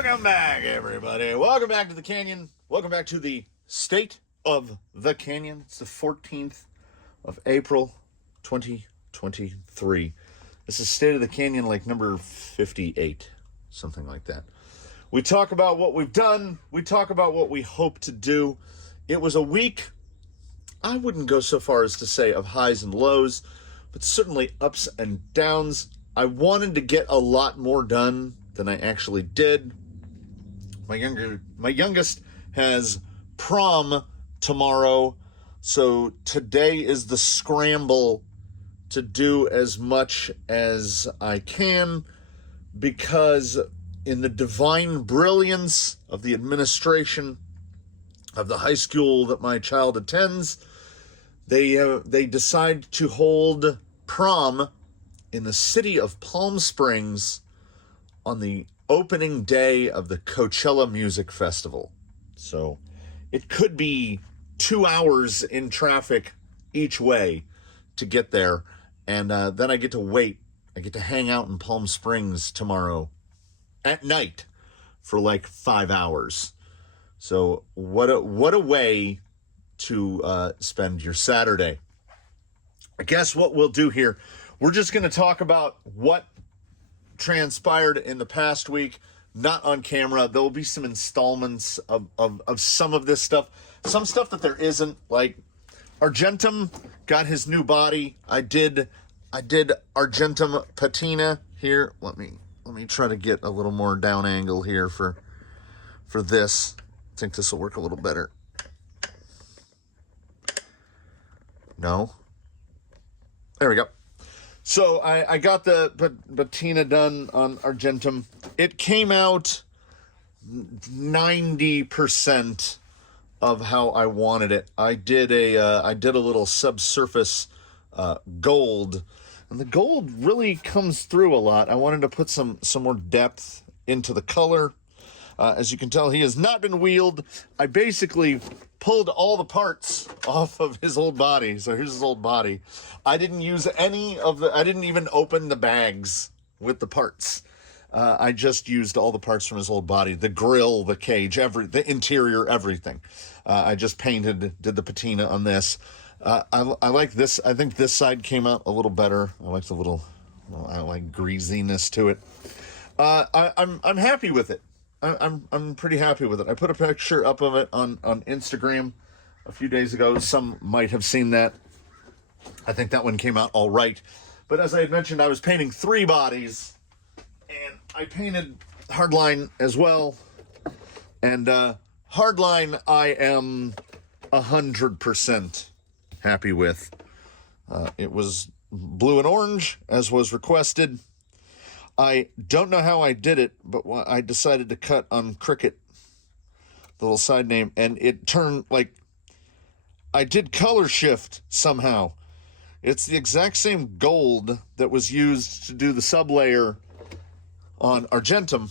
Welcome back, everybody. Welcome back to the Canyon. Welcome back to the State of the Canyon. It's the 14th of April, 2023. This is State of the Canyon, like number 58, something like that. We talk about what we've done. We talk about what we hope to do. It was a week, I wouldn't go so far as to say of highs and lows, but certainly ups and downs. I wanted to get a lot more done than I actually did. My youngest has prom tomorrow, so today is the scramble to do as much as I can, because in the divine brilliance of the administration of the high school that my child attends, they decide to hold prom in the city of Palm Springs on the opening day of the Coachella Music Festival. So it could be 2 hours in traffic each way to get there. And then I get to wait. I get to hang out in Palm Springs tomorrow at night for like 5 hours. So what a way to spend your Saturday. I guess what we'll do here, we're just going to talk about what transpired in the past week, not on camera. There will be some installments of some of this stuff. Some stuff that there isn't, like Argentum got his new body. I did Argentum patina here. Let me try to get a little more down angle here for this. I think this will work a little better. No. There we go. So I got the patina done on Argentum. It came out 90% of how I wanted it. I did a little subsurface gold, and the gold really comes through a lot. I wanted to put some more depth into the color. As you can tell, he has not been wheeled. I basically pulled all the parts off of his old body. So here's his old body. I didn't use I didn't even open the bags with the parts. I just used all the parts from his old body, the grill, the cage, the interior, everything. I just did the patina on this. I like this. I think this side came out a little better. I like I like greasiness to it. I'm happy with it. I'm pretty happy with it. I put a picture up of it on Instagram a few days ago. Some might have seen that. I think that one came out all right. But as I had mentioned, I was painting 3 bodies, and I painted Hardline as well. And Hardline I am 100% happy with. It was blue and orange, as was requested. I don't know how I did it, but I decided to cut on Cricket, the little side name, and it turned like I did color shift somehow. It's the exact same gold that was used to do the sublayer on Argentum,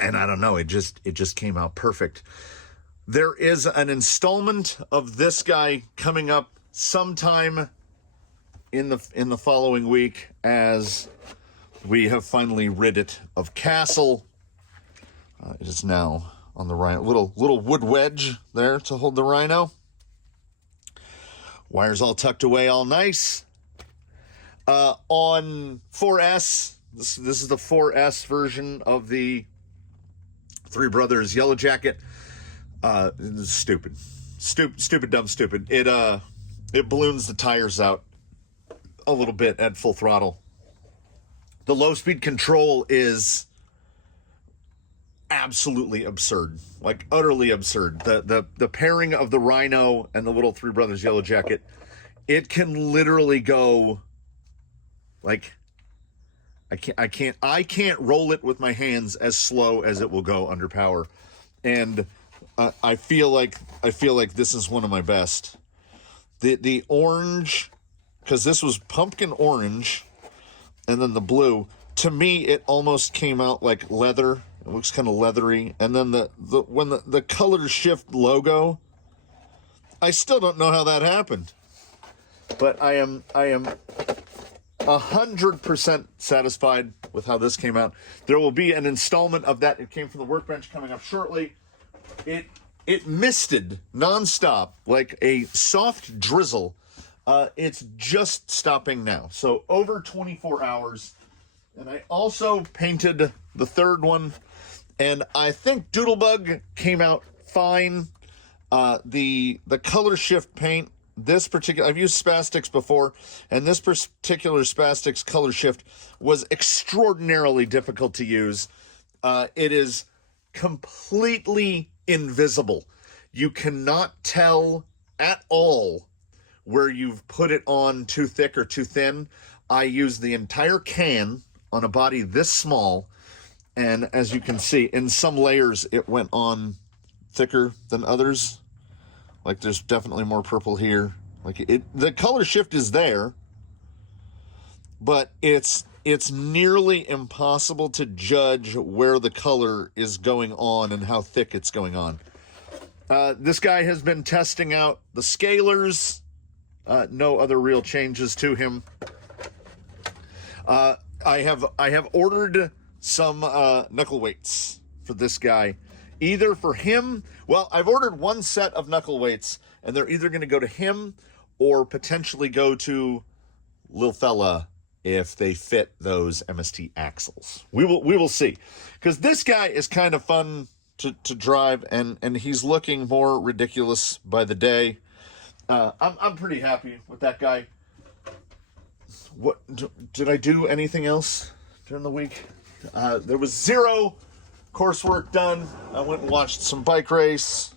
and I don't know, it just came out perfect. There is an installment of this guy coming up sometime in the following week, as we have finally rid it of Castle. It is now on the rhino. Little wood wedge there to hold the rhino. Wires all tucked away, all nice. On 4S, this is the 4S version of the Three Brothers Yellow Jacket. Stupid, dumb, stupid. It balloons the tires out a little bit at full throttle. The low-speed control is absolutely absurd, like utterly absurd. The pairing of the Rhino and the little Three Brothers Yellow Jacket, it can literally go like I can't roll it with my hands as slow as it will go under power, and I feel like this is one of my best. The orange, because this was pumpkin orange. And then the blue, to me, it almost came out like leather. It looks kind of leathery. And then when the color shift logo, I still don't know how that happened. But I am 100% satisfied with how this came out. There will be an installment of that. It came from the workbench coming up shortly. It misted nonstop like a soft drizzle. It's just stopping now. So over 24 hours. And I also painted the third one. And I think Doodlebug came out fine. The color shift paint, this particular, I've used Spastics before, and this particular Spastics color shift was extraordinarily difficult to use. It is completely invisible. You cannot tell at all where you've put it on too thick or too thin. I used the entire can on a body this small, and as you can see, in some layers it went on thicker than others. Like there's definitely more purple here. Like the color shift is there, but it's nearly impossible to judge where the color is going on and how thick it's going on. This guy has been testing out the scalers. No other real changes to him. I have ordered some knuckle weights for this guy. Either for him, well, I've ordered one set of knuckle weights, and they're either going to go to him or potentially go to Lil Fella if they fit those MST axles. We will see. Because this guy is kind of fun to drive, and he's looking more ridiculous by the day. I'm pretty happy with that guy. What did I do anything else during the week? There was zero coursework done. I went and watched some bike race.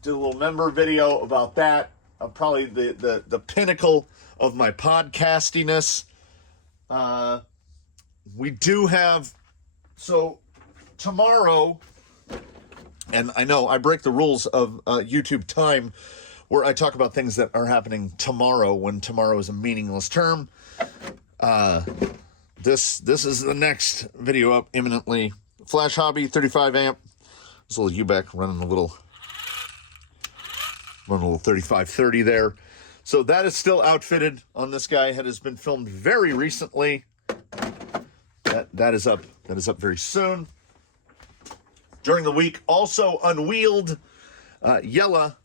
Did a little member video about that. Probably the pinnacle of my podcastiness. We do have, so tomorrow, and I know I break the rules of YouTube time where I talk about things that are happening tomorrow when tomorrow is a meaningless term. This is the next video up imminently. Flash Hobby 35 amp. This little U-back running a little 3530 there. So that is still outfitted on this guy. It has been filmed very recently. That is up very soon. During the week, also unwheeled, Yella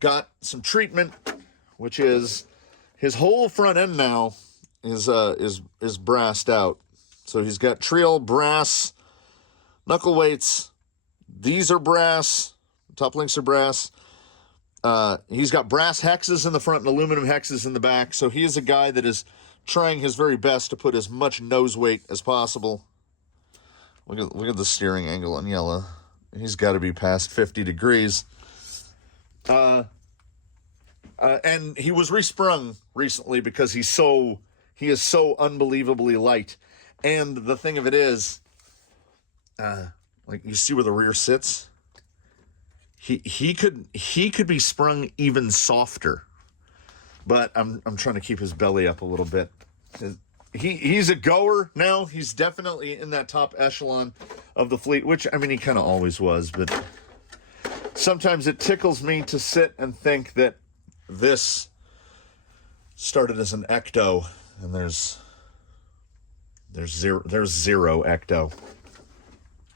got some treatment, which is his whole front end now is brassed out. So he's got Trial brass knuckle weights. These are brass. Top links are brass. He's got brass hexes in the front and aluminum hexes in the back. So he is a guy that is trying his very best to put as much nose weight as possible. Look at the steering angle on Yella. He's got to be past 50 degrees. And he was resprung recently because he is so unbelievably light. And the thing of it is, like you see where the rear sits? He could be sprung even softer. But I'm trying to keep his belly up a little bit. He's a goer now. He's definitely in that top echelon of the fleet, which, I mean, he kind of always was, but sometimes it tickles me to sit and think that this started as an ecto, and there's zero ecto.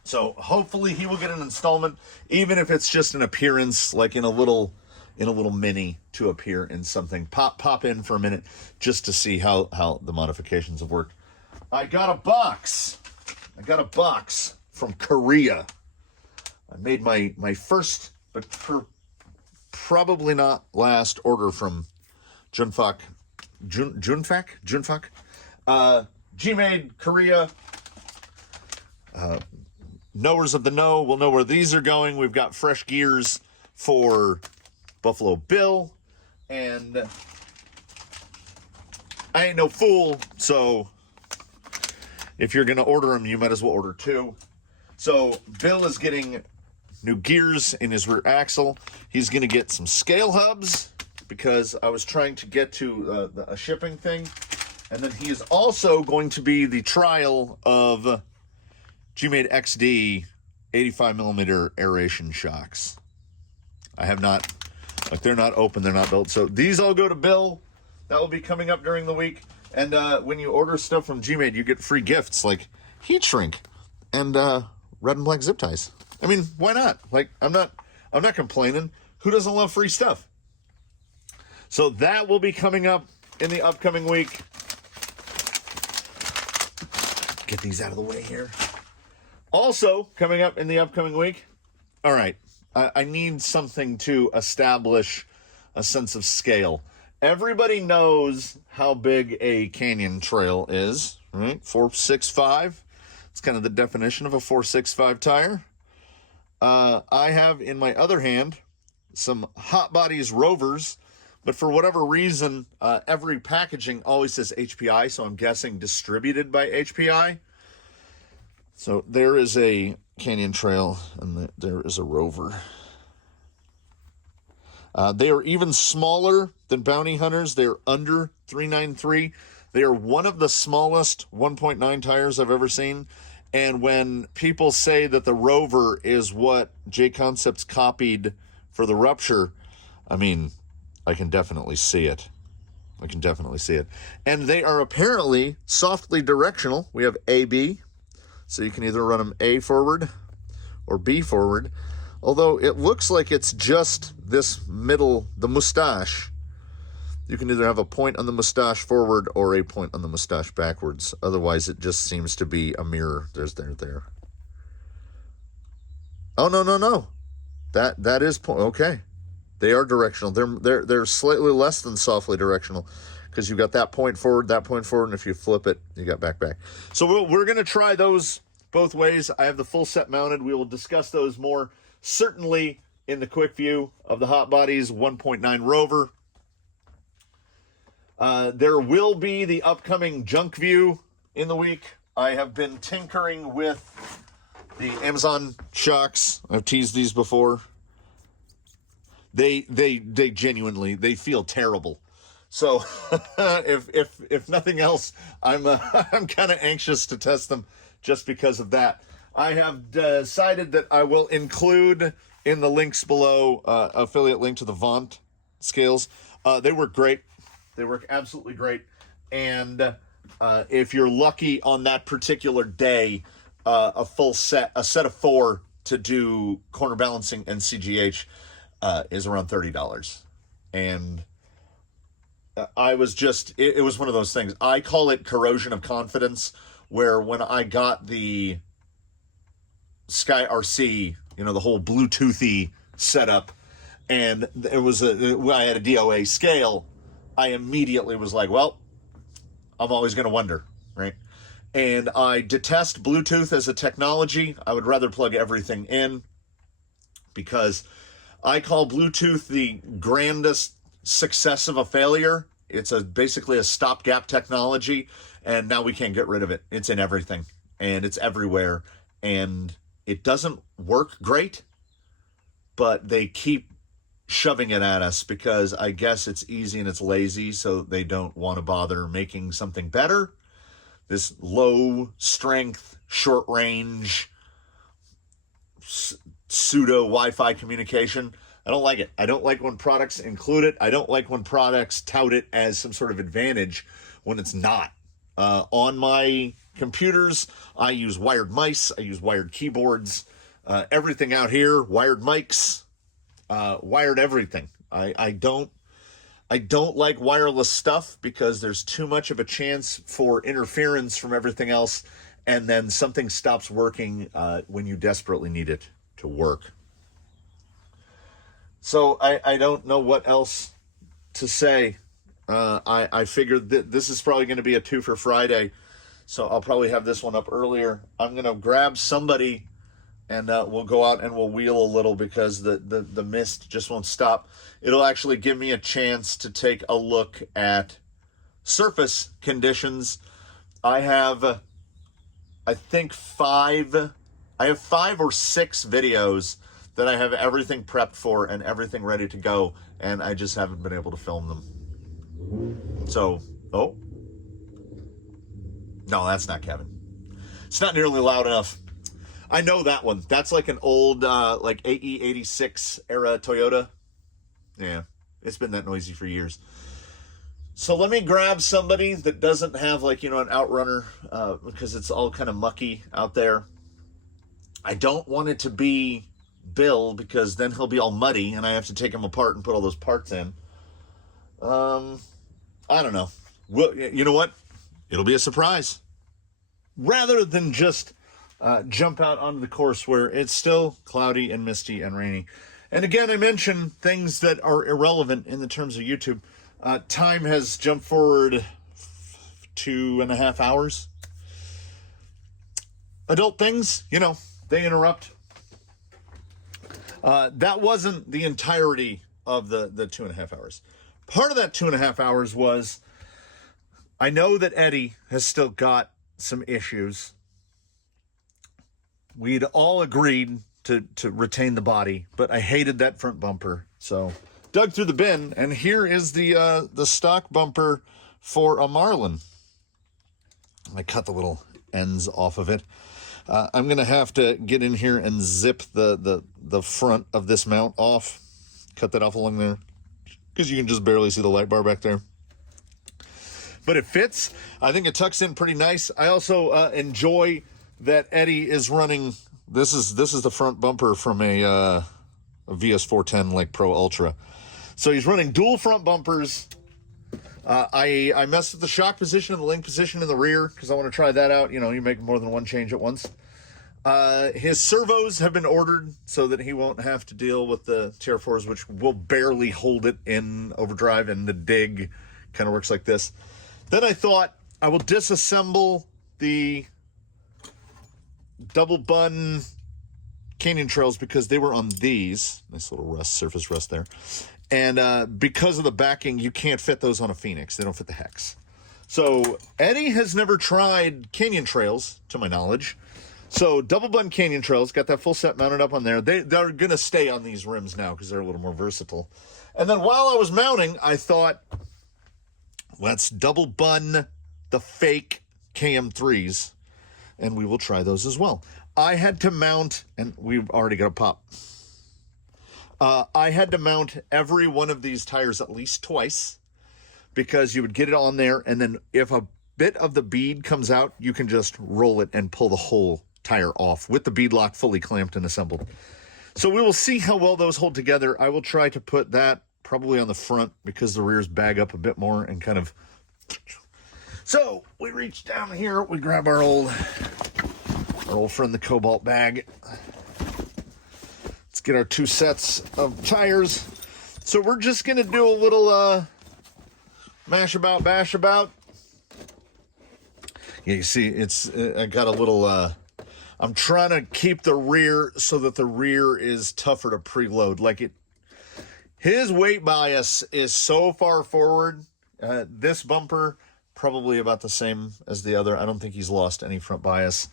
So hopefully he will get an installment, even if it's just an appearance, like in a little mini to appear in something. Pop in for a minute just to see how the modifications have worked. I got a box from Korea. I made my first, but probably not last order from Junfak. G-Made Korea. Knowers of the know will know where these are going. We've got fresh gears for Buffalo Bill, and I ain't no fool, so if you're going to order them, you might as well order two. So Bill is getting new gears in his rear axle. He's going to get some scale hubs because I was trying to get to a shipping thing. And then he is also going to be the trial of G-Made XD 85 millimeter aeration shocks. I have not, like, they're not open, they're not built. So these all go to Bill. That will be coming up during the week. And when you order stuff from Gmade, you get free gifts like heat shrink and red and black zip ties. I mean, why not? Like, I'm not complaining. Who doesn't love free stuff? So that will be coming up in the upcoming week. Get these out of the way here. Also, coming up in the upcoming week, all right, I need something to establish a sense of scale. Everybody knows how big a canyon trail is, right? 465. It's kind of the definition of a 465 tire. I have in my other hand some Bodies Rovers, but for whatever reason, every packaging always says HPI, so I'm guessing distributed by HPI. So there is a canyon trail, and there is a rover. They are even smaller than Bounty Hunters. They're under 393. They are one of the smallest 1.9 tires I've ever seen. And when people say that the Rover is what J Concepts copied for the Rupture, I mean, I can definitely see it. I can definitely see it. And they are apparently softly directional. We have AB, so you can either run them A forward or B forward. Although it looks like it's just this middle, the mustache. You can either have a point on the mustache forward or a point on the mustache backwards. Otherwise, it just seems to be a mirror. There. Oh, no. That is point. Okay. They are directional. They're slightly less than softly directional because you've got that point forward, and if you flip it, you got back. So we're going to try those both ways. I have the full set mounted. We will discuss those more, certainly in the quick view of the Hot Bodies 1.9 Rover. There will be the upcoming junk view in the week. I have been tinkering with the Amazon shocks. I've teased these before. They genuinely, they feel terrible. So if nothing else, I'm kind of anxious to test them just because of that. I have decided that I will include in the links below affiliate link to the Vaunt Scales. They work great. They work absolutely great. And if you're lucky on that particular day, a set of 4 to do corner balancing and CGH is around $30. And I was just, it was one of those things. I call it corrosion of confidence, where when I got the Sky RC, the whole Bluetoothy setup, and I had a DOA scale, I immediately was like, well, I'm always going to wonder, right? And I detest Bluetooth as a technology. I would rather plug everything in, because I call Bluetooth the grandest success of a failure. It's basically a stopgap technology, and now we can't get rid of it. It's in everything, and it's everywhere, and it doesn't work great, but they keep shoving it at us because I guess it's easy and it's lazy, so they don't want to bother making something better. This low strength, short range, pseudo Wi-Fi communication, I don't like it. I don't like when products include it. I don't like when products tout it as some sort of advantage when it's not. On my computers, I use wired mice, I use wired keyboards, everything out here, wired mics, wired everything. I don't like wireless stuff because there's too much of a chance for interference from everything else, and then something stops working when you desperately need it to work. So I don't know what else to say. I figured that this is probably going to be a 2 for Friday, so I'll probably have this one up earlier. I'm going to grab somebody, and we'll go out and we'll wheel a little because the mist just won't stop. It'll actually give me a chance to take a look at surface conditions. I have, I think 5 or 6 videos that I have everything prepped for and everything ready to go, and I just haven't been able to film them. So, oh. No, that's not Kevin. It's not nearly loud enough. I know that one. That's like an old, like AE86 era Toyota. Yeah, it's been that noisy for years. So let me grab somebody that doesn't have, like, you know, an outrunner, because it's all kind of mucky out there. I don't want it to be Bill, because then he'll be all muddy and I have to take him apart and put all those parts in. I don't know. Well, you know what? It'll be a surprise. Rather than just jump out onto the course where it's still cloudy and misty and rainy. And again, I mentioned things that are irrelevant in the terms of YouTube. Time has jumped forward 2.5 hours. Adult things, you know, they interrupt. That wasn't the entirety of the 2.5 hours. Part of that 2.5 hours was, I know that Eddie has still got some issues. We'd all agreed to retain the body, but I hated that front bumper. So dug through the bin, and here is the stock bumper for a Marlin. I cut the little ends off of it. I'm going to have to get in here and zip the front of this mount off. Cut that off along there, because you can just barely see the light bar back there. But it fits. I think it tucks in pretty nice. I also enjoy that Eddie is running. This is the front bumper from a VS410 like Pro Ultra. So he's running dual front bumpers. I messed with the shock position and the link position in the rear because I want to try that out. You know, you make more than one change at once. His servos have been ordered so that he won't have to deal with the TR4s, which will barely hold it in overdrive, and the dig kind of works like this. Then I thought I will disassemble the double bun canyon trails because they were on these. Nice little surface rust there. And because of the backing, you can't fit those on a Phoenix. They don't fit the hex. So Eddie has never tried canyon trails, to my knowledge. So double bun canyon trails, got that full set mounted up on there. They're going to stay on these rims now because they're a little more versatile. And then while I was mounting, I thought, let's double bun the fake KM3s, and we will try those as well. I had to mount, and we've already got a pop. I had to mount every one of these tires at least twice because you would get it on there, and then if a bit of the bead comes out, you can just roll it and pull the whole tire off with the bead lock fully clamped and assembled. So we will see how well those hold together. I will try to put that probably on the front because the rears bag up a bit more and kind of... So we reach down here, we grab our old friend, the Cobalt bag. Let's get our 2 sets of tires. So we're just going to do a little mash about, bash about. Yeah, you see, I got a little, I'm trying to keep the rear so that the rear is tougher to preload. Like his weight bias is so far forward. This bumper, probably about the same as the other. I don't think he's lost any front bias.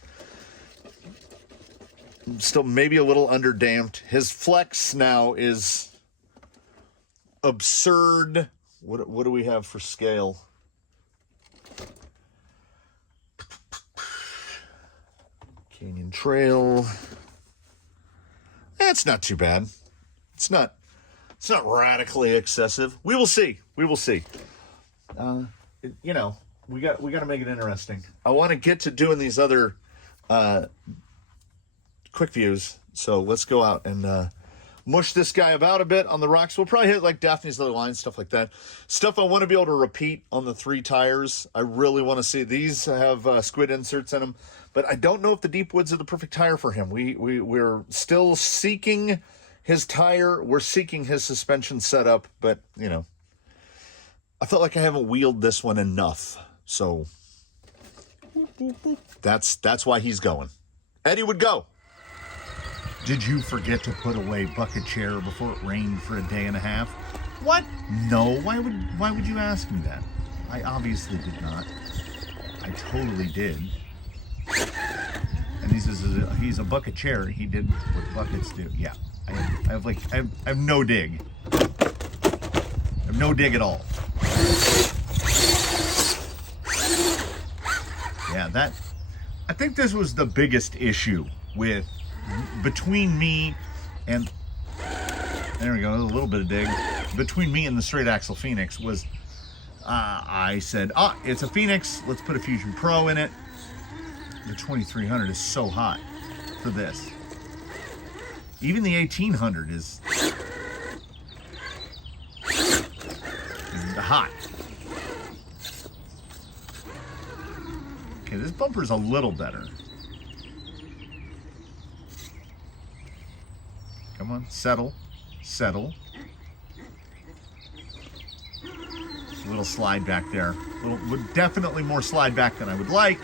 Still maybe a little underdamped. His flex now is absurd. What do we have for scale? Canyon Trail. That's not too bad. It's not radically excessive. We will see. We will see. You know, we got to make it interesting. I want to get to doing these other quick views. So let's go out and mush this guy about a bit on the rocks. We'll probably hit like Daphnes other lines, stuff like that. Stuff I want to be able to repeat on the 3 tires. I really want to see. These have squid inserts in them, but I don't know if the deep woods are the perfect tire for him. We're still seeking his tire. We're seeking his suspension setup, but you know, I felt like I haven't wheeled this one enough. So that's why he's going. Eddie would go. Did you forget to put away bucket chair before it rained for a day and a half? What? No, why would you ask me that? I obviously did not. I totally did. And he says he's a bucket chair. He did what buckets do. Yeah, I have no dig. I have no dig at all. Yeah, I think this was the biggest issue between me and, there we go, a little bit of dig, between me and the straight axle Phoenix was I said, it's a Phoenix. Let's put a Fusion Pro in it. The 2300 is so hot for this. Even the 1800 is hot. Okay, this bumper's a little better. Come on, settle, settle. A little slide back there. Definitely more slide back than I would like.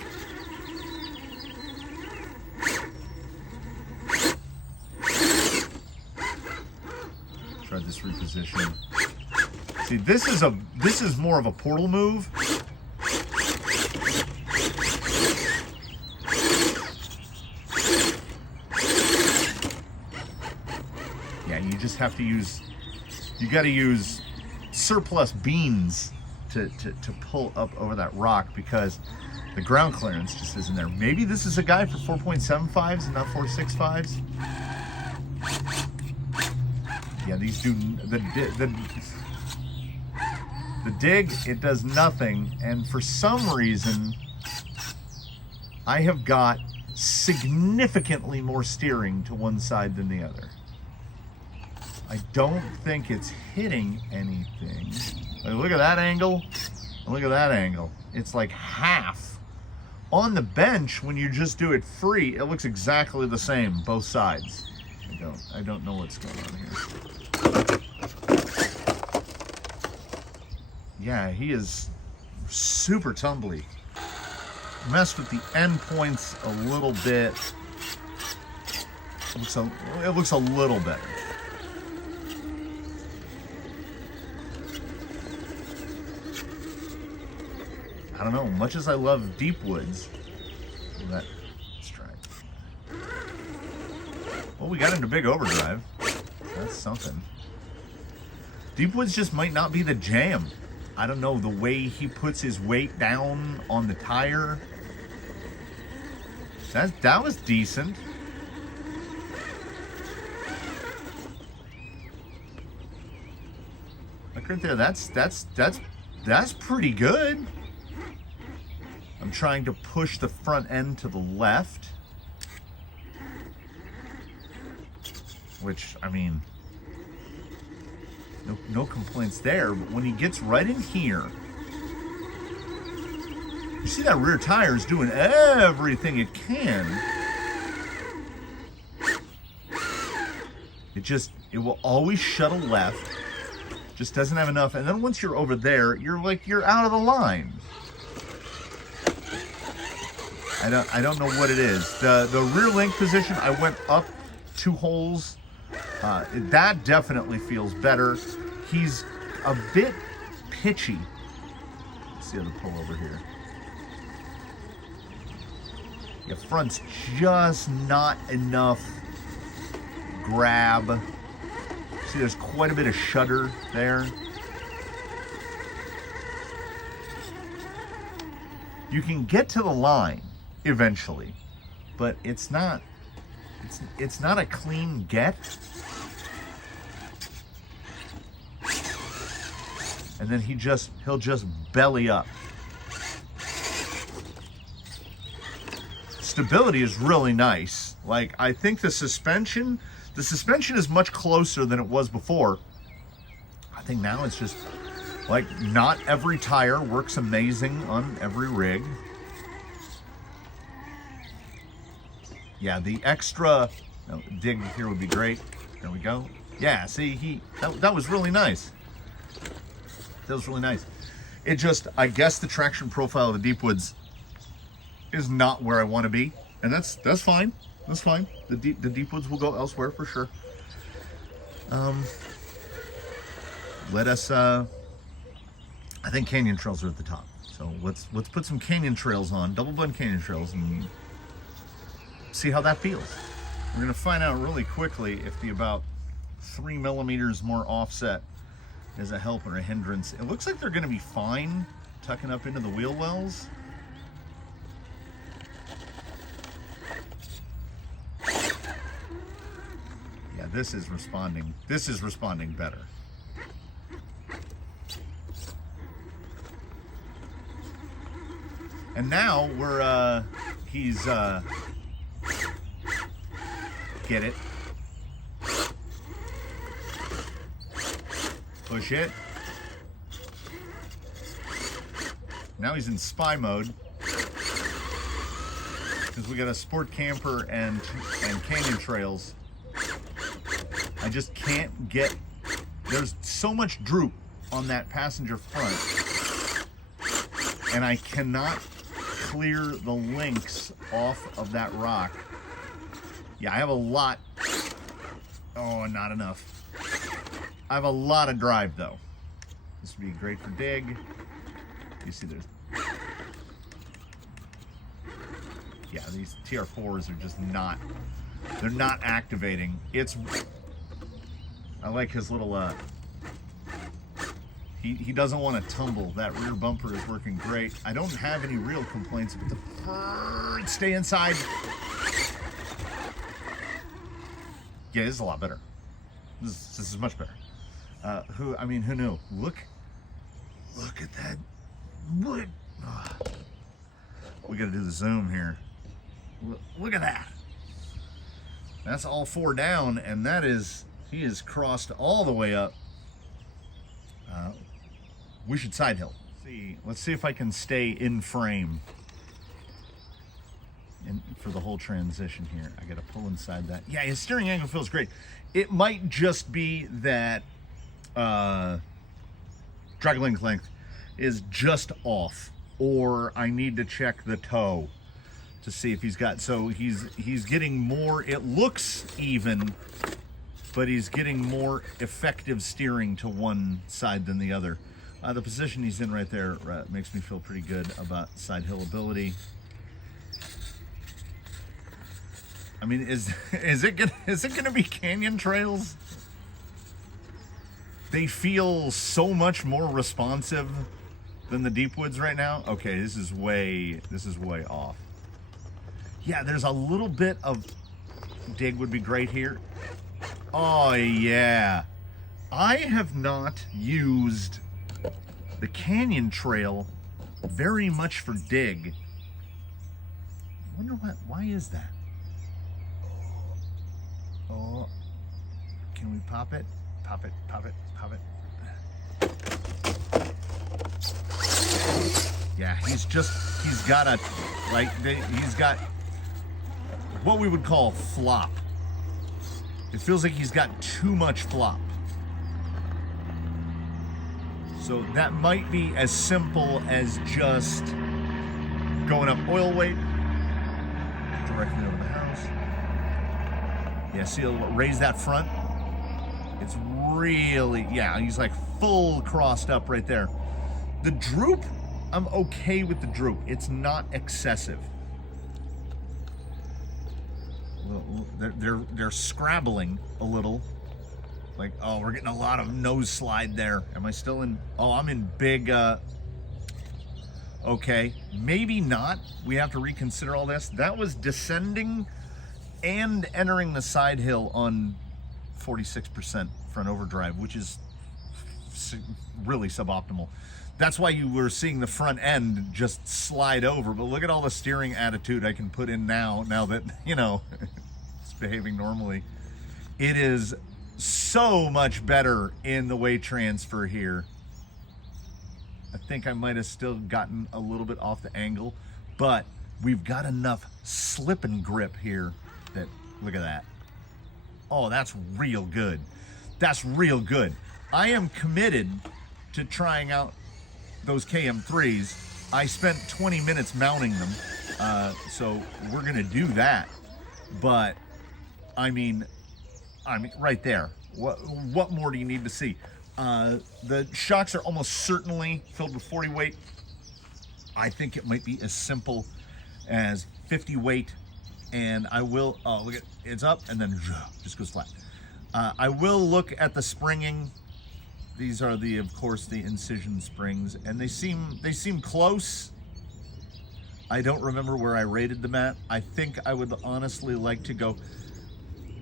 Try this reposition. See, this is more of a portal move. Yeah, you just have to use, you got to use surplus beans to pull up over that rock because the ground clearance just isn't there. Maybe this is a guy for 4.75s and not 4.65s. Yeah, these do the dig, it does nothing, and for some reason I have got significantly more steering to one side than the other. I don't think it's hitting anything. Like, look at that angle, and look at that angle. It's like half. On the bench, when you just do it free, it looks exactly the same, both sides. I don't know what's going on here. Yeah, he is super tumbly. Messed with the end points a little bit. It looks a little better. I don't know, much as I love deep woods, let's try it. Well, we got into big overdrive. That's something. Deep woods just might not be the jam. I don't know, the way he puts his weight down on the tire. That was decent. Like right there, that's pretty good. I'm trying to push the front end to the left. Which, I mean, no complaints there, but when he gets right in here, you see that rear tire is doing everything it can. It will always shuttle left, just doesn't have enough, and then once you're over there, you're out of the line. I don't know what it is. The rear link position, I went up 2 holes. That definitely feels better. He's a bit pitchy. Let's see how to pull over here. Yeah, front's just not enough grab. See, there's quite a bit of shudder there. You can get to the line eventually, but it's not a clean get. And then he'll just belly up. Stability is really nice. Like, I think the suspension is much closer than it was before. I think now it's just like, not every tire works amazing on every rig. Yeah, the extra dig here would be great. There we go. Yeah, see, that was really nice. That was really nice. It just, I guess the traction profile of the deep woods is not where I want to be, and that's fine. That's fine. The deep woods will go elsewhere for sure. Let us. I think canyon trails are at the top, so let's put some canyon trails on, double blend canyon trails, and see how that feels. We're gonna find out really quickly if the about 3 millimeters more offset is a help or a hindrance. It looks like they're gonna be fine tucking up into the wheel wells. Yeah, this is responding better. And now we're, he's, get it. Push it. Now he's in spy mode. Because we got a sport camper and canyon trails. I just can't get, there's so much droop on that passenger front. And I cannot clear the links off of that rock. Yeah, I have a lot. Oh, not enough. I have a lot of drive though. This would be great for dig. You see there's, yeah, these TR4s are just not, they're not activating. I like his little, he doesn't want to tumble. That rear bumper is working great. I don't have any real complaints with the front. Stay inside. Yeah, this is a lot better. This is much better. Who knew? Look at that. Look. Oh. We got to do the zoom here. Look at that. That's all 4 down, and that is, he is crossed all the way up. We should side hill. Let's see if I can stay in frame for the whole transition here. I got to pull inside that. Yeah, his steering angle feels great. It might just be that drag length is just off, or I need to check the toe to see if he's got, so he's getting more, it looks even, but he's getting more effective steering to one side than the other. The position he's in right there makes me feel pretty good about side hill ability. I mean, is it gonna be canyon trails? They feel so much more responsive than the deep woods right now. Okay, this is way off. Yeah, there's a little bit of dig would be great here. Oh yeah, I have not used the canyon trail very much for dig. I wonder why is that? Oh, can we pop it? Pop it, pop it, pop it. Yeah, he's got he's got what we would call flop. It feels like he's got too much flop. So that might be as simple as just going up oil weight directly over the house. Yeah, see, he'll raise that front. It's really, yeah, he's like full crossed up right there. The droop, I'm okay with the droop. It's not excessive. They're scrabbling a little. Like, oh, we're getting a lot of nose slide there. Am I still in? Oh, I'm in big, okay. Maybe not. We have to reconsider all this. That was descending and entering the side hill on 46% front overdrive, which is really suboptimal. That's why you were seeing the front end just slide over. But look at all the steering attitude I can put in now that, you know, it's behaving normally. It is so much better in the weight transfer here. I think I might have still gotten a little bit off the angle, but we've got enough slip and grip here that, look at that. Oh, that's real good. That's real good. I am committed to trying out those KM3s. I spent 20 minutes mounting them, so we're gonna do that. But I mean, right there. What more do you need to see? The shocks are almost certainly filled with 40 weight. I think it might be as simple as 50 weight, and I will, oh, look at, it's up and then just goes flat. I will look at the springing. These are of course, the incision springs, and they seem close. I don't remember where I rated them at. I think I would honestly like to go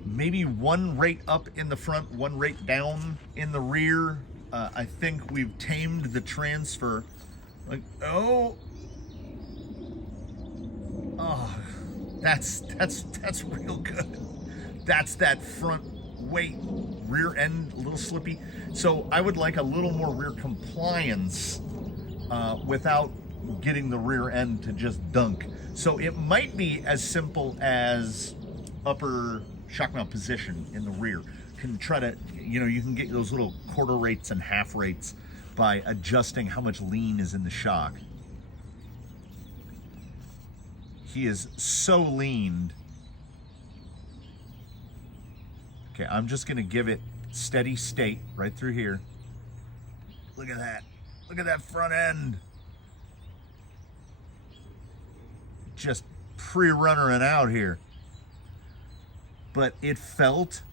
maybe one rate up in the front, one rate down in the rear. I think we've tamed the transfer. Like, oh, Oh, that's real good. That's that front weight, rear end, a little slippy. So I would like a little more rear compliance without getting the rear end to just dunk. So it might be as simple as upper shock mount position in the rear. Can try to, you can get those little quarter rates and half rates by adjusting how much lean is in the shock. He is so leaned. Okay, I'm just gonna give it steady state right through here. Look at that. Look at that front end. Just pre-runnering out here. But it felt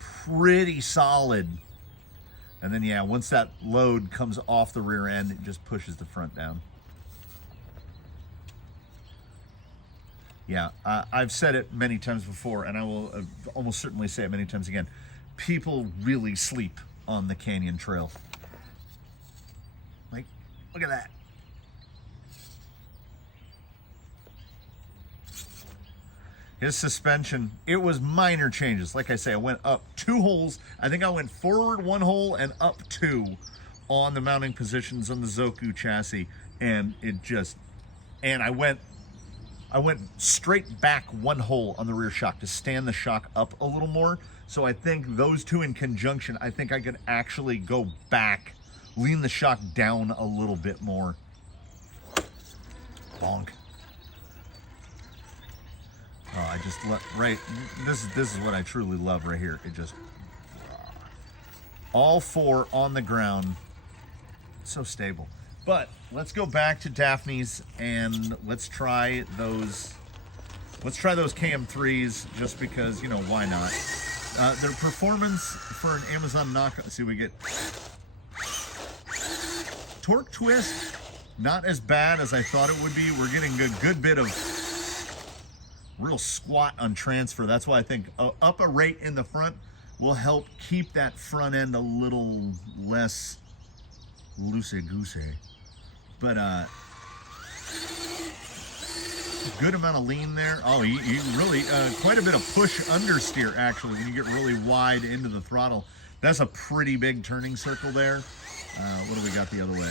pretty solid. And then, yeah, once that load comes off the rear end, it just pushes the front down. Yeah, I've said it many times before, and I will almost certainly say it many times again. People really sleep on the canyon trail. Like, look at that. His suspension, it was minor changes. Like I say, I went up 2 holes. I think I went forward 1 hole and up 2 on the mounting positions on the Zoku chassis. And it just, and I went straight back 1 hole on the rear shock to stand the shock up a little more. So I think those 2 in conjunction, I think I could actually go back, lean the shock down a little bit more. Bonk. Oh, I just let, right, this is what I truly love right here. It just, all 4 on the ground, so stable. But let's go back to Daphnes and let's try those KM3s just because, why not? Their performance for an Amazon knockoff, see, we get torque twist, not as bad as I thought it would be. We're getting a good bit of real squat on transfer. That's why I think up a rate in the front will help keep that front end a little less loosey-goosey. But good amount of lean there. Oh, he really, quite a bit of push understeer actually when you get really wide into the throttle. That's a pretty big turning circle there. What do we got the other way?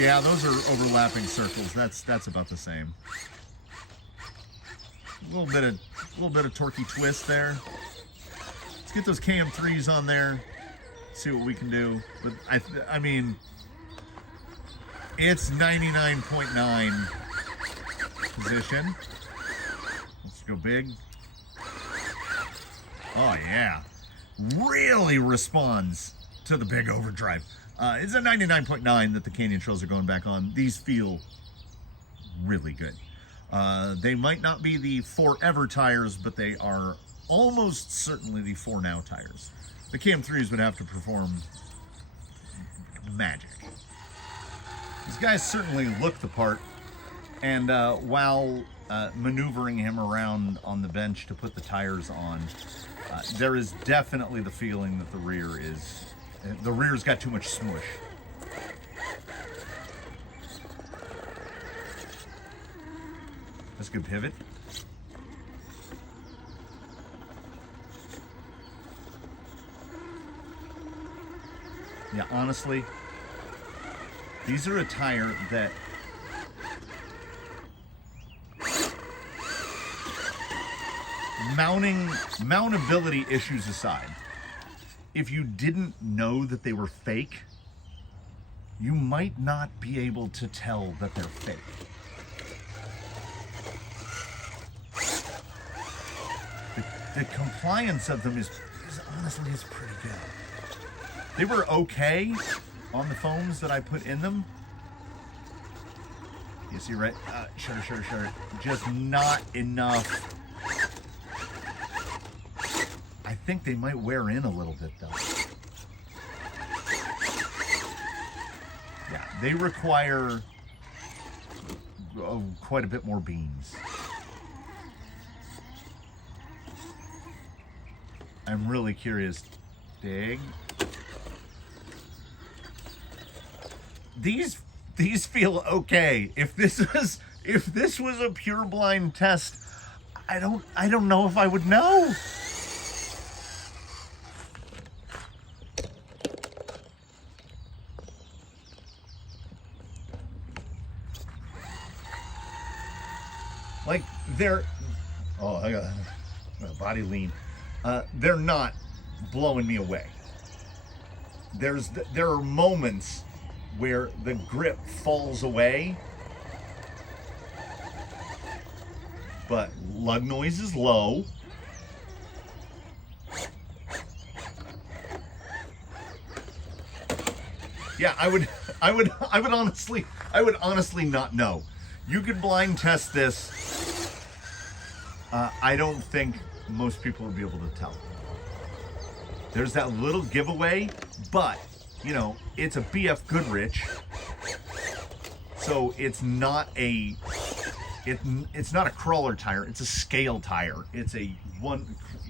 Yeah, those are overlapping circles. That's about the same. A little bit of torquey twist there. Let's get those KM3s on there. See what we can do. But I mean, it's 99.9 position. Let's go big. Oh yeah, really responds to the big overdrive. It's a 99.9 that the Canyon Trails are going back on. These feel really good. They might not be the forever tires, but they are almost certainly the for now tires. The KM3s would have to perform magic. These guys certainly look the part, and while maneuvering him around on the bench to put the tires on, there is definitely the feeling that the rear's got too much smush. That's a good pivot. Yeah, honestly, these are a tire that mountability issues aside, if you didn't know that they were fake, you might not be able to tell that they're fake. The compliance of them is honestly pretty good. They were okay on the foams that I put in them. You see, right? Sure. Just not enough. I think they might wear in a little bit though. Yeah, they require quite a bit more beans. I'm really curious. Dig. These these feel okay. If this was a pure blind test, I don't know if I would know. Like I got a body lean. They're not blowing me away. There are moments where the grip falls away, but lug noise is low. Yeah, I would honestly not know. You could blind test this. I don't think most people would be able to tell. There's that little giveaway, but it's a BF Goodrich, so it's not a crawler tire. It's a scale tire. It's a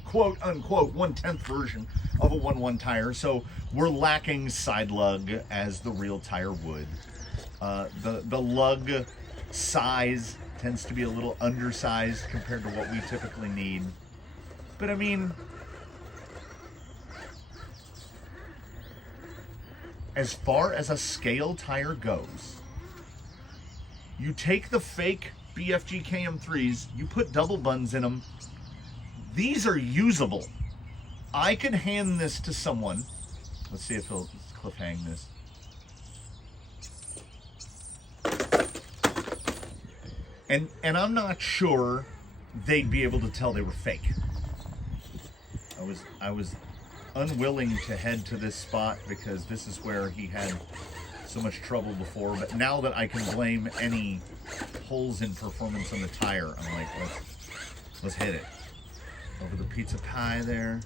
quote unquote 1/10 version of a 1/1 tire. So we're lacking side lug as the real tire would. The lug size tends to be a little undersized compared to what we typically need. But I mean, as far as a scale tire goes, you take the fake BFG KM3s, you put double buns in them. These are usable. I could hand this to someone. Let's see if he'll cliff hang this. And I'm not sure they'd be able to tell they were fake. I was unwilling to head to this spot because this is where he had so much trouble before, but now that I can blame any holes in performance on the tire, I'm like, let's hit it. Over the pizza pie there.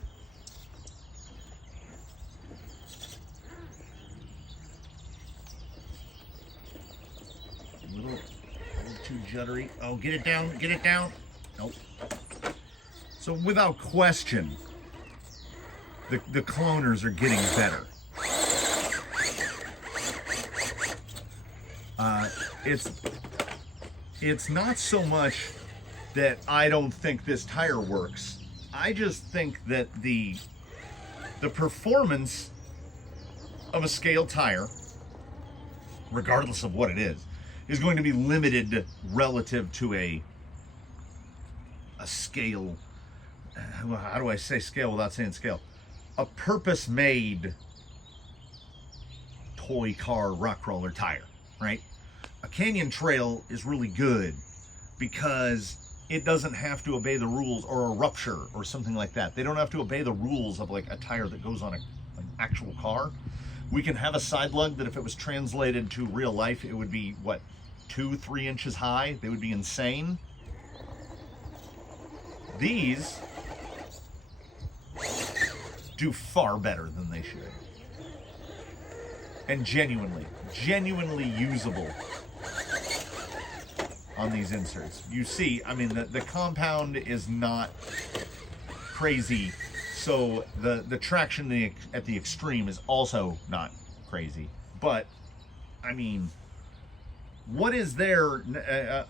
A little too juddery. Oh, get it down, get it down. Nope. So without question, the cloners are getting better. It's not so much that I don't think this tire works. I just think that the performance of a scale tire, regardless of what it is going to be limited relative to a scale. How do I say scale without saying scale? A purpose-made toy car rock crawler tire, right? A canyon trail is really good because it doesn't have to obey the rules, or a rupture or something like that. They don't have to obey the rules of like a tire that goes on an actual car. We can have a side lug that if it was translated to real life, it would be, what, 2-3 inches high? They would be insane. These do far better than they should. And genuinely usable on these inserts. You see, I mean, the compound is not crazy, so the traction at the extreme is also not crazy. But, I mean, what is there?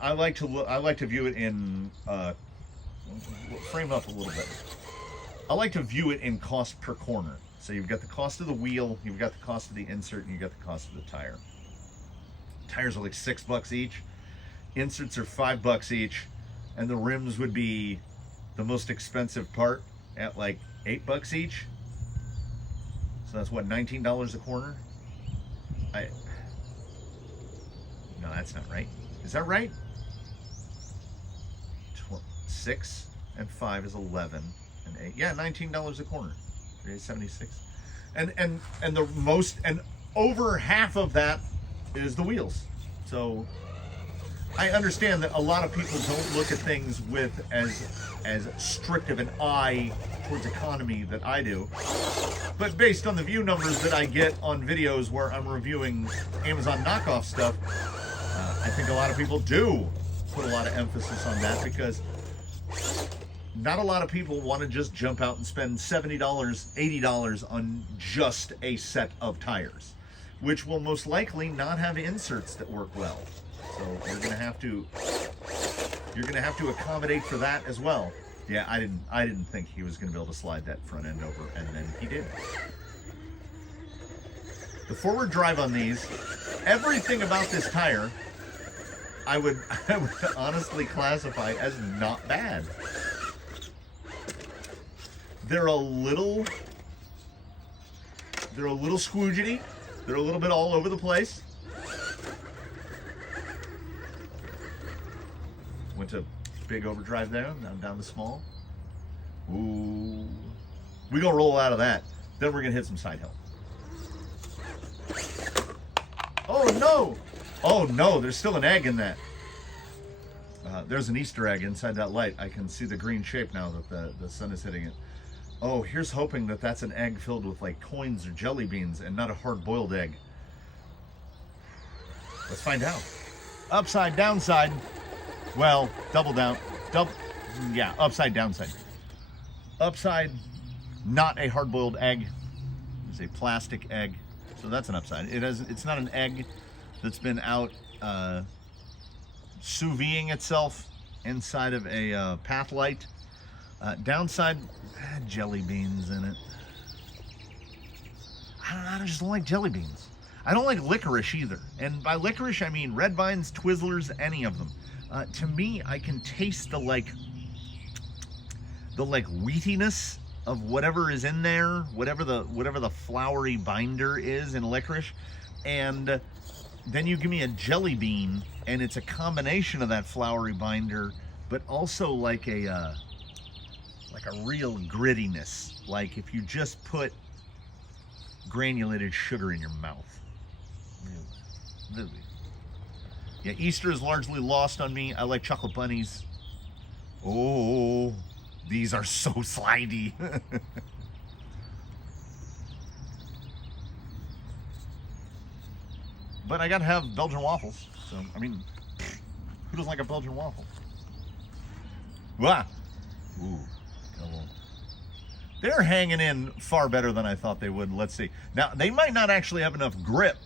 I like to view it in frame up a little bit. I like to view it in cost per corner. So you've got the cost of the wheel, you've got the cost of the insert, and you've got the cost of the tire. Tires are like $6 each. Inserts are $5 each, and the rims would be the most expensive part at like $8 each. So that's what, $19 a corner? No, that's not right. Is that right? 6 and 5 is 11, and 8. Yeah, $19 a corner. $3.76. And the most, and over half of that is the wheels. So I understand that a lot of people don't look at things with as strict of an eye towards economy that I do. But based on the view numbers that I get on videos where I'm reviewing Amazon knockoff stuff, I think a lot of people do put a lot of emphasis on that, because not a lot of people want to just jump out and spend $70, $80 on just a set of tires. which will most likely not have inserts that work well. So you're gonna have to accommodate for that as well. Yeah, I didn't think he was gonna be able to slide that front end over, and then he did. The forward drive on these, everything about this tire, I would honestly classify as not bad. They're a little squoogity. They're a little bit all over the place. Went to big overdrive there, now down to small. Ooh. We gonna roll out of that. Then we're gonna hit some side hill. Oh no! Oh no, there's still an egg in that. There's an Easter egg inside that light. I can see the green shape now that the sun is hitting it. Oh, here's hoping that that's an egg filled with like coins or jelly beans and not a hard-boiled egg. Let's find out. Upside, downside. Well, double down. Yeah, upside, downside. Upside, not a hard-boiled egg. It's a plastic egg. So that's an upside. It's not an egg that's been out sous videing itself inside of a path light. Downside, jelly beans in it. I don't know, I just don't like jelly beans. I don't like licorice either. And by licorice, I mean red vines, Twizzlers, any of them. To me, I can taste the wheatiness of whatever is in there, whatever the flowery binder is in licorice. And then you give me a jelly bean, and it's a combination of that flowery binder, but also like a real grittiness, like if you just put granulated sugar in your mouth. Really. Yeah, Easter is largely lost on me. I like chocolate bunnies. Oh, these are so slidey. But I gotta have Belgian waffles. So, I mean, who doesn't like a Belgian waffle? Wah! Ooh. They're hanging in far better than I thought they would. Let's see. Now, they might not actually have enough grip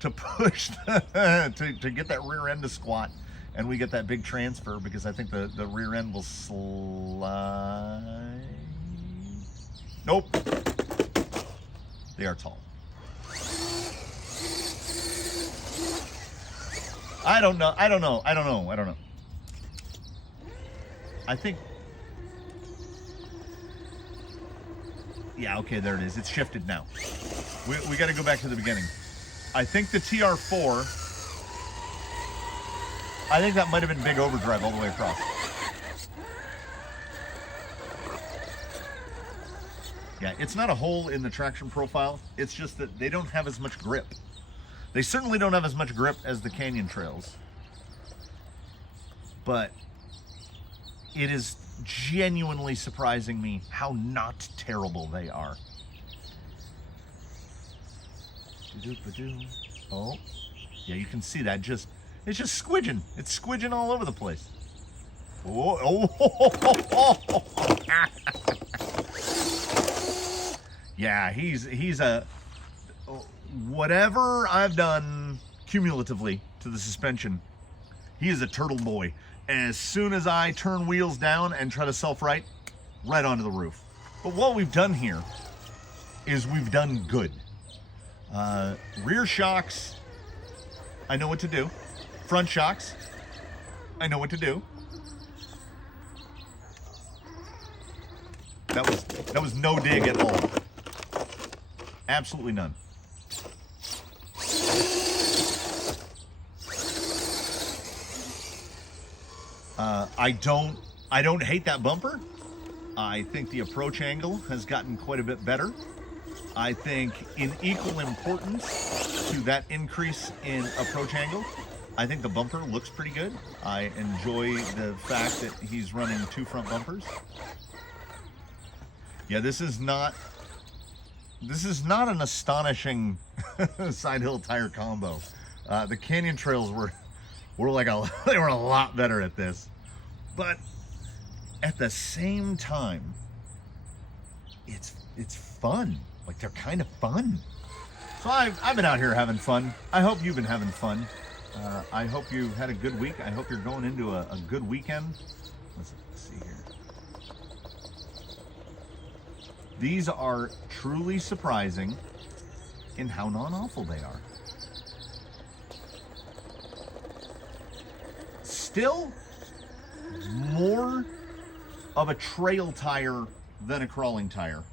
to push, to get that rear end to squat, and we get that big transfer, because I think the rear end will slide. Nope. They are tall. I don't know. I think... Yeah, okay, there it is. It's shifted now. We got to go back to the beginning. I think the TR4, I think that might have been big overdrive all the way across. Yeah, it's not a hole in the traction profile. It's just that they don't have as much grip. They certainly don't have as much grip as the Canyon Trails. But it is genuinely surprising me how not terrible they are. Oh, yeah, you can see that. It's just squidging. It's squidging all over the place. Oh. Yeah, he's a... Whatever I've done cumulatively to the suspension, he is a turtle boy. As soon as I turn wheels down and try to self-right, right onto the roof. But what we've done here is we've done good. Rear shocks, I know what to do. Front shocks, I know what to do. That was no dig at all. Absolutely none. I don't hate that bumper. I think the approach angle has gotten quite a bit better. I think in equal importance to that increase in approach angle, I think the bumper looks pretty good. I enjoy the fact that he's running 2 front bumpers. Yeah, this is not an astonishing side hill tire combo. The Canyon Trails were they were a lot better at this. But at the same time, it's fun. Like, they're kind of fun. So I've been out here having fun. I hope you've been having fun. I hope you had a good week. I hope you're going into a good weekend. Let's see here. These are truly surprising in how non-awful they are. Still more of a trail tire than a crawling tire,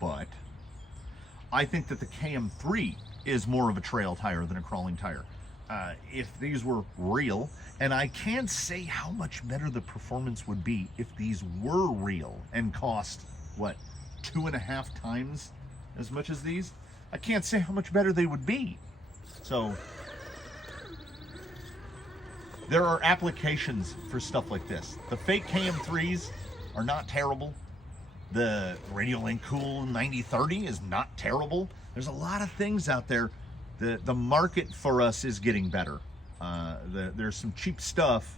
but I think that the KM3 is more of a trail tire than a crawling tire. If these were real, and I can't say how much better the performance would be if these were real and cost, what, 2.5 times as much as these? I can't say how much better they would be. So there are applications for stuff like this. The fake KM3s are not terrible. The Radiolink Cool 9030 is not terrible. There's a lot of things out there. The market for us is getting better. There's some cheap stuff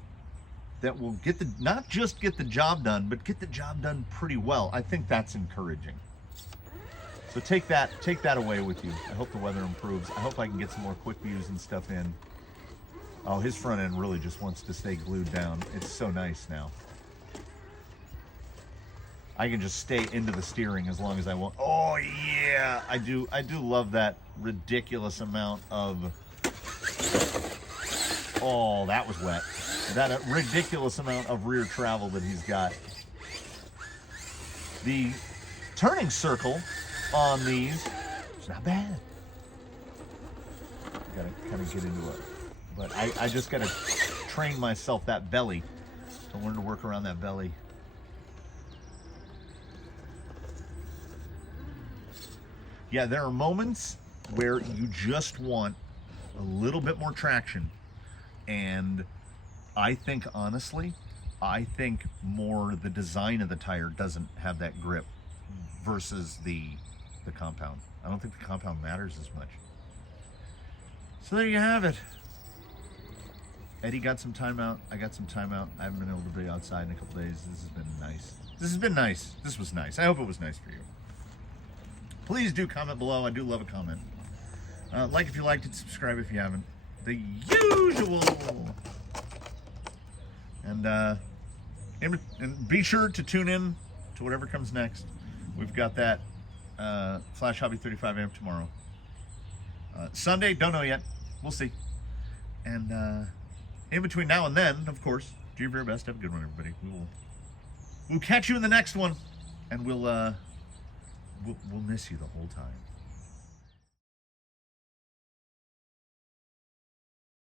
that will get not just get the job done, but get the job done pretty well. I think that's encouraging. So take that away with you. I hope the weather improves. I hope I can get some more quick views and stuff in. Oh, his front end really just wants to stay glued down. It's so nice now. I can just stay into the steering as long as I want. Oh yeah, I do love that ridiculous amount of, oh, that was wet. That ridiculous amount of rear travel that he's got. The turning circle on these is not bad. Gotta kind of get into it. But I just gotta train myself that belly to learn to work around that belly. Yeah, there are moments where you just want a little bit more traction. And I think, honestly, more the design of the tire doesn't have that grip versus the compound. I don't think the compound matters as much. So there you have it. Eddie got some time out. I got some time out. I haven't been able to be outside in a couple days. This has been nice. This has been nice. This was nice. I hope it was nice for you. Please do comment below. I do love a comment. Like if you liked it, subscribe if you haven't. The usual. And be sure to tune in to whatever comes next. We've got that Flash Hobby 35 amp tomorrow. Sunday, don't know yet. We'll see. And in between now and then, of course, do your very best. Have a good one, everybody. We'll catch you in the next one, and we'll miss you the whole time.